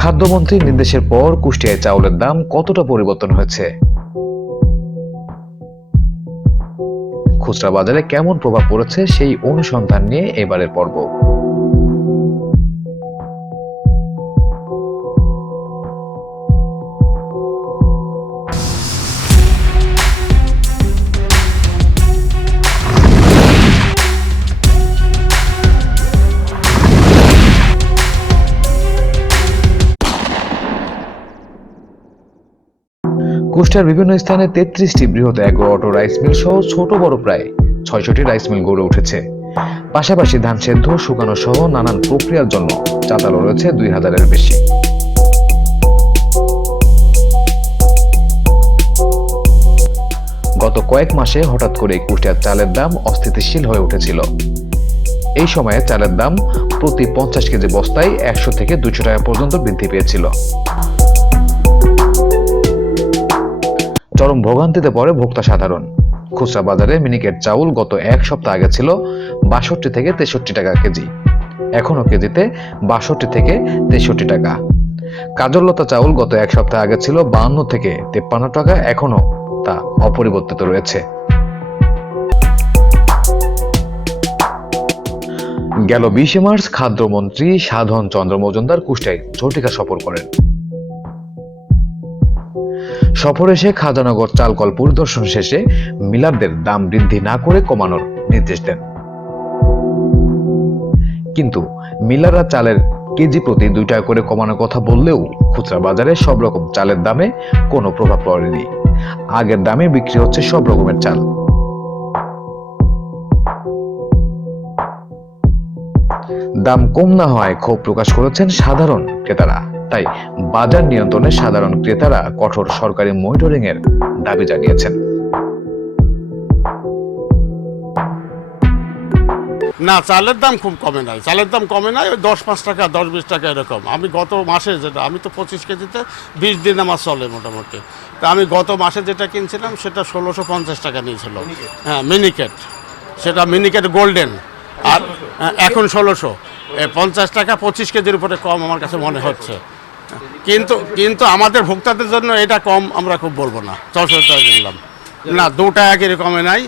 খাদ্যমন্ত্রীর নির্দেশের পর কুষ্টিয়ায় চাউলের দাম কতটা পরিবর্তন হয়েছে? খুচরা বাজারে কেমন প্রভাব পড়েছে সেই অনুসন্ধান নিয়ে এবারের পর্ব। কুষ্টিয়ার বিভিন্ন স্থানে তেত্রিশটি বৃহৎ এগ্রো অটো রাইস মিল সহ ছোট বড় প্রায় ছয়শটি রাইস মিল গড়ে উঠেছে। পাশাপাশি ধান সেদ্ধ, শুকানো সহ নানান প্রক্রিয়ার জন্য চাতালও রয়েছে দুই হাজারের বেশি। গত কয়েক মাসে হঠাৎ করে কুষ্টিয়ার চালের দাম অস্থিতিশীল হয়ে উঠেছিল। এই সময়ে চালের দাম প্রতি পঞ্চাশ কেজি বস্তায় একশো থেকে দুশো টাকা পর্যন্ত বৃদ্ধি পেয়েছিল। চরম ভোগান্তিতে পড়ে ভোক্তা সাধারণ। খুচরা বাজারে মিনিকেট চাউল গত এক সপ্তাহ আগে ছিল বাষট্টি থেকে তেষট্টি টাকা কেজি। এখনও কেজিতে বাষট্টি থেকে তেষট্টি টাকা। কাজললতা চাউল গত এক সপ্তাহ আগে ছিল বাহান্ন থেকে তেপ্পান্ন টাকা এখনও তা অপরিবর্তিত রয়েছে। গেল বিশে মার্চ খাদ্যমন্ত্রী সাধন চন্দ্র মজুমদার কুষ্টায় ঝটিকা সফর করেন। সফরে এসে খাজানগর চালকল পরিদর্শন শেষে মিলারদের দাম বৃদ্ধি না করে কমানোর নির্দেশ দেন। কিন্তু মিলাররা চালের কেজি প্রতি দুই টাকা করে কমানোর কথা বললেও খুচরা বাজারে সব রকম চালের দামে কোনো প্রভাব পড়েনি। আগের দামে বিক্রি হচ্ছে সব রকমের চাল। দাম কম না হয় ক্ষোভ প্রকাশ করেছেন সাধারণ ক্রেতারা। তাই বাজার নিয়ন্ত্রণে সাধারণ ক্রেতারা কঠোর সরকারি মনিটরিং এর দাবি জানিয়েছেন। না চালের দাম খুব কমে নাই। চালের দাম কমে নাই ওই দশ পাঁচ টাকা দশ বিশ টাকা এরকম। আমি গত মাসে যেটা আমি তো পঁচিশ কেজিতে বিশ দিন আমার চলে মোটামুটি। তা আমি গত মাসে যেটা কিনছিলাম সেটা ষোলোশো পঞ্চাশ টাকা নিয়েছিল। হ্যাঁ মিনিকেট। সেটা মিনিকেট গোল্ডেন। আর হ্যাঁ, এখন ষোলোশো। পঞ্চাশ টাকা পঁচিশ কেজির উপরে কম আমার কাছে মনে হচ্ছে। কিন্তু কিন্তু আমাদের ভোক্তাদের জন্য এটা কম আমরা খুব বলব না। ছশো টাকা কিনলাম না দু টাকা কমে নাই।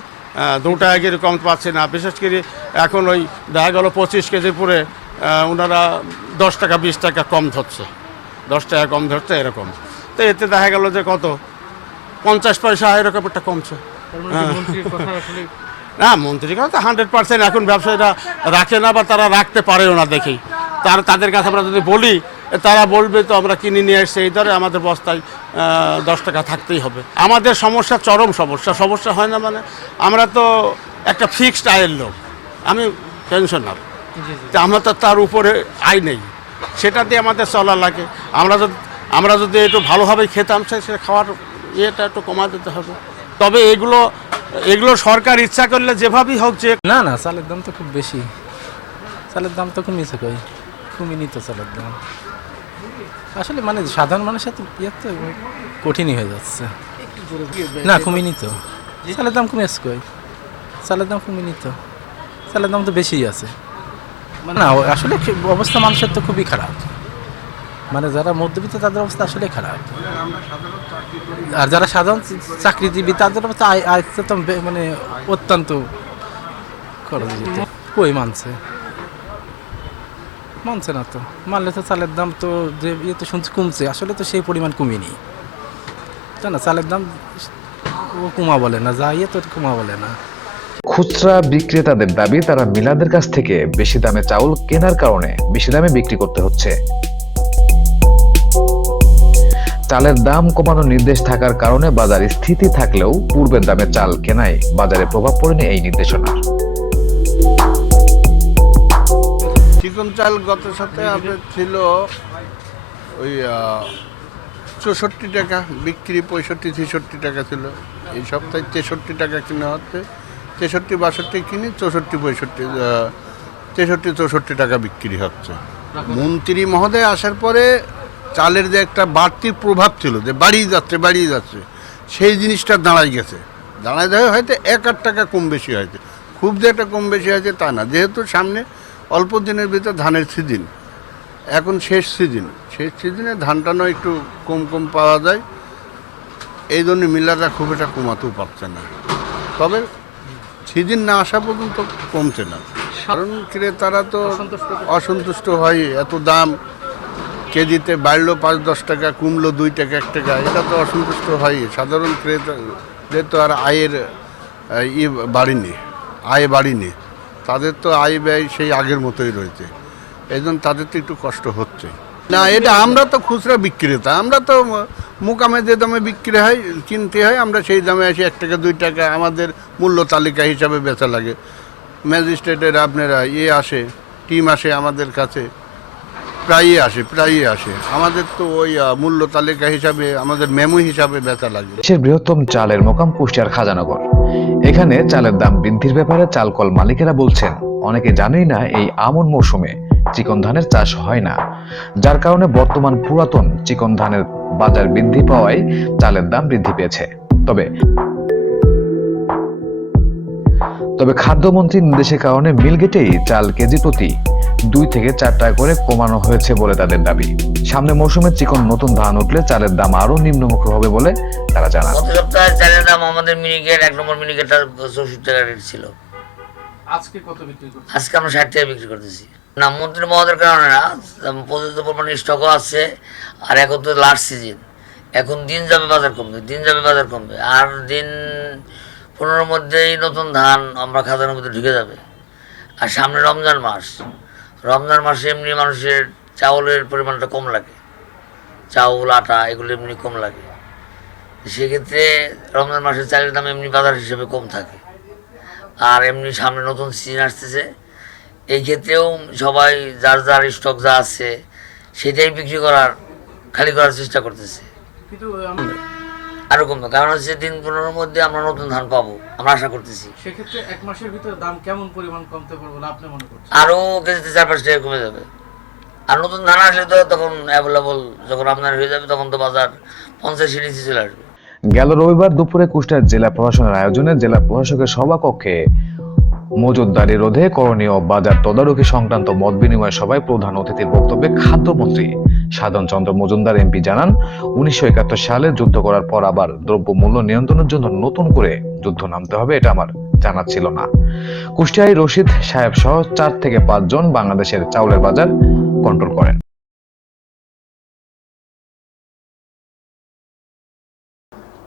দু টাকা কম পাচ্ছি না। বিশেষ করে এখন ওই দেখা গেলো পঁচিশ কেজি পরে ওনারা দশ টাকা বিশ টাকা কম ধরছে। দশ টাকা কম ধরছে এরকম। তো এতে দেখা গেল যে কত? পঞ্চাশ পয়সা এরকম একটা কমছে। না মন্ত্রীর কথা হান্ড্রেড পার্সেন্ট এখন ব্যবসায়ীরা রাখে না বা তারা রাখতে পারেও না দেখেই তার তাদের কাছে আমরা যদি বলি তারা বলবে তো আমরা কিনে নিয়ে এসছি এই দরে আমাদের বস্তায় দশ টাকা থাকতেই হবে। আমাদের সমস্যা চরম সমস্যা। সমস্যা হয় না মানে আমরা তো একটা ফিক্সড আয়ের লোক। আমি পেনশনার আমরা তো তার উপরে আয় নেই। সেটা দিয়ে আমাদের চলা লাগে। আমরা যদি আমরা যদি একটু ভালোভাবে খেতাম সে সে খাওয়ার ইয়েটা একটু কমা দিতে হবে। তবে এগুলো এগুলো সরকার ইচ্ছা করলে যেভাবেই হোক যে না না চালের দাম তো খুব বেশি। চালের দাম তো কমিয়েছে কই? কমিনি তো চালের দাম। আসলে মানে সাধারণ মানুষের তো ইয়ে তো কঠিনই হয়ে যাচ্ছে। না কমিনি তো চালের দাম কমেছে কই? চালের দাম কমিনি তো চালের দাম তো বেশিই আছে। মানে না আসলে অবস্থা মানুষের তো খুবই খারাপ। মানে যারা মধ্যবিত্ত তাদের অবস্থা আসলে খারাপ। আর যারা সাধারণ চাকরিজীবী তাদের অবস্থা আয় আয় মানে অত্যন্ত খরচ। কই মানছে? মানছে না তো। মানলে তো চালের দাম তো যে ইয়ে তো শুনছি কমছে। আসলে তো সেই পরিমাণ কমিনি। না চালের দাম ও কমা বলে না, যা ইয়ে তো কমা বলে না। খুচরা বিক্রেতাদের দাবি, তারা মিলাদের কাছ থেকে বেশি দামে চাউল কেনার কারণে বেশি দামে বিক্রি করতে হচ্ছে। চালের দাম কমানোর নির্দেশ থাকার কারণে বাজারে স্থিতি থাকলেও পূর্বের দামে চাল কেনায় বাজারে প্রভাব পড়েনি এই নির্দেশনার। চিকন চাল গত সাথে আপনার ছিল ওই চৌষট্টি টাকা বিক্রি পঁয়ষট্টি ছেষট্টি টাকা ছিল। এই সপ্তাহে তেষট্টি টাকা কিনা হচ্ছে। তেষট্টি বাষট্টি কিনি চৌষট্টি পঁয়ষট্টি তেষট্টি চৌষট্টি টাকা বিক্রি হচ্ছে। মন্ত্রী মহোদয় আসার পরে চালের যে একটা বাড়তি প্রভাব ছিল যে বাড়িয়ে যাচ্ছে বাড়িয়ে যাচ্ছে সেই জিনিসটা দাঁড়াই গেছে। দাঁড়ায় দেওয়া হয়তো এক আট টাকা কম বেশি হয়েছে। খুব যে একটা কম বেশি হয়েছে তা না। যেহেতু সামনে অল্প দিনের ভিতরে ধানের সিজন। এখন শেষ সিজন। শেষ সিজনে ধান টানও একটু কম কম পাওয়া যায়। এই জন্য মিলাররা খুব একটা কমাতেও পারছে না। তবে সিজন না আসা পর্যন্ত কমছে না। কারণ ক্রেতারা তো অসন্তুষ্ট হয় এত দাম। কেজিতে বাড়লো পাঁচ দশ টাকা কমলো দুই টাকা এক টাকা। এটা তো অসন্তুষ্ট হয়। সাধারণ ক্রেতা তো আর আয়ের ই বাড়িনি আয় বাড়িনি। তাদের তো আয় ব্যয় সেই আগের মতোই রয়েছে। এই জন্য তাদের তো একটু কষ্ট হচ্ছে। না এটা আমরা তো খুচরা বিক্রেতা আমরা তো মোকামে যে দামে বিক্রি হয় কিনতে হয় আমরা সেই দামে আসি এক টাকা দুই টাকা আমাদের মূল্য তালিকা হিসাবে বেচা লাগে। ম্যাজিস্ট্রেটের আপনারা ইয়ে আসে টিম আসে আমাদের কাছে প্রায়ই আসে প্রায়ই আসে। আমাদের তো ওই মূল্য তালিকা হিসাবে আমাদের মেমো হিসাবে বেচা লাগে। দেশের বৃহত্তম চালের মোকাম কুষ্টিয়ার খাজানগর। এখানে চালের দাম বৃদ্ধির ব্যাপারে চালকল মালিকেরা বলছেন, অনেকে জানেই না এই আমন মৌসুমে চিকন ধানের চাষ হয় না। যার কারণে বর্তমান পুরাতন চিকন ধানের বাজার বৃদ্ধি পাওয়ায় চালের দাম বৃদ্ধি পেয়েছে। তবে তবে খাদ্যমন্ত্রীর নির্দেশের কারণে মিলগেটেই চাল কেজি প্রতি দুই থেকে চার টাকা করে কমানো হয়েছে বলে তাদের দাবি। সামনে মৌসুমে চিকন নতুন ধান উঠলে চালের দাম আরও নিম্নমুখী হবে বলে তারা জানান চালের দাম আমাদের মিনিকেট এক নম্বর মিনিকেটটা চৌষট্টি টাকা রেট ছিল। আজকে কত বিক্রি করছে আজকে আমরা ষাট টাকা বিক্রি করতেছি। না মন্ত্রী মহোদয়ের কারণে না পর্যাপ্ত পরিমাণে স্টকও আছে আর এখন তো লাস্ট সিজন এখন দিন যাবে বাজার কমবে দিন যাবে বাজার কমবে। আর দিন পনেরোর মধ্যেই নতুন ধান আমরা খাজানের মধ্যে ঢুকে যাবে। আর সামনে রমজান মাস। রমজান মাসে এমনি মানুষের চাউলের পরিমাণটা কম লাগে। চাউল আটা এগুলো এমনি কম লাগে। সেক্ষেত্রে রমজান মাসে চালের দাম এমনি বাজার হিসেবে কম থাকে। আর এমনি সামনে নতুন সিজন আসতেছে। এই ক্ষেত্রেও সবাই যার যার স্টক যা আছে সেটাই বিক্রি করার খালি করার চেষ্টা করতেছে। আরও কমবে। কারণ হচ্ছে দিন পনেরোর মধ্যে আমরা নতুন ধান পাবো আমরা আশা করতেছি। সেক্ষেত্রে এক মাসের ভিতরে দাম কেমন পরিমাণ কমতে পারবে আপনি মনে করছেন? আরও কেজিতে চার পাঁচ টাকা কমে যাবে। আর নতুন ধান আসলে তো তখন অ্যাভেলেবল যখন আপনার হয়ে যাবে তখন তো বাজার পঞ্চাশ নিচে চলে আসবে। গেল রবিবার দুপুরে কুষ্টিয়া জেলা প্রশাসনের আয়োজনে জেলা প্রশাসকের সভাকক্ষে মজুদদারি রোধে করণীয় বাজার তদারকি সংক্রান্ত মত বিনিময় সভায় প্রধান অতিথির বক্তব্যে খাদ্যমন্ত্রী সাধন চন্দ্র মজুমদার, এমপি জানান, উনিশশো একাত্তর সালে যুদ্ধ করার পর আবার দ্রব্য মূল্য নিয়ন্ত্রণের জন্য নতুন করে যুদ্ধ নামতে হবে, এটা আমার জানা ছিল না। কুষ্টিয়ায় রশিদ সাহেব সহ চার থেকে পাঁচজন বাংলাদেশের চাউলের বাজার কন্ট্রোল করেন।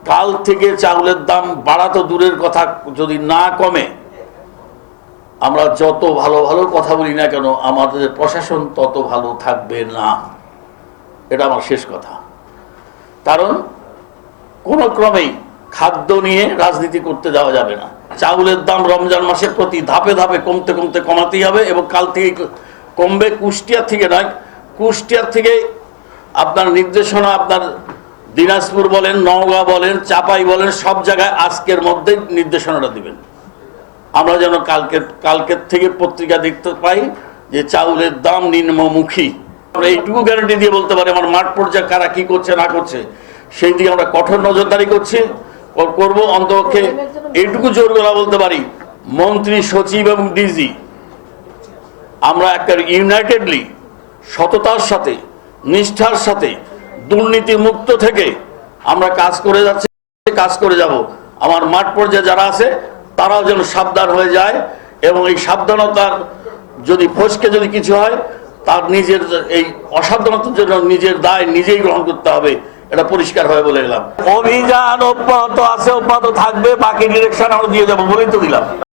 কাল থেকে চাউলের দাম বাড়া তো দূরের কথা, যদি না কমে, আমরা যত ভালো ভালো কথা বলি না কেন, আমাদের প্রশাসন তত ভালো থাকবে না। এটা আমার শেষ কথা। কারণ কোনো ক্রমেই খাদ্য নিয়ে রাজনীতি করতে যাওয়া যাবে না। চাউলের দাম রমজান মাসে প্রতি ধাপে ধাপে কমতে কমতে কমাতেই হবে এবং কাল থেকে কমবে। কুষ্টিয়ার থেকে নয় কুষ্টিয়ার থেকে আপনার নির্দেশনা, আপনার দিনাজপুর বলেন, নওগাঁ বলেন, চাপাই বলেন, সব জায়গায় আজকের মধ্যে নির্দেশনাটা দিবেন। আমরা যেন কালকে, কালকের থেকে পত্রিকা দেখতে পাই যে চাউলের দাম নিম্নমুখী। আমরা এইটুকু গ্যারান্টি দিয়ে বলতে পারি, আমার মাঠ পর্যায়ে কারা কি করছে, না করছে, সেই দিকে আমরা কঠোর নজরদারি করছি করব অন্তপক্ষে। এইটুকু জোর গলা বলতে পারি, মন্ত্রী, সচিব এবং ডিজি আমরা একটা ইউনাইটেডলি সততার সাথে, নিষ্ঠার সাথে দুর্নীতি মুক্ত থেকে আমরা কাজ করে যাচ্ছি, কাজ করে যাব। আমার মাঠ পর্যায়ে যারা আছে, তারাও যেন সাবধান হয়ে যায় এবং এই সাবধানতার যদি ফসকে যদি কিছু হয়, তার নিজের এই অসাবধানতার জন্য নিজের দায় নিজেই গ্রহণ করতে হবে। এটা পরিষ্কার হয়ে বলে গেলাম অভিযান অব্যাহত আছে, অব্যাহত থাকবে, বাকি ডিরেকশন আমরা দিয়ে যাব বলেই তো দিলাম।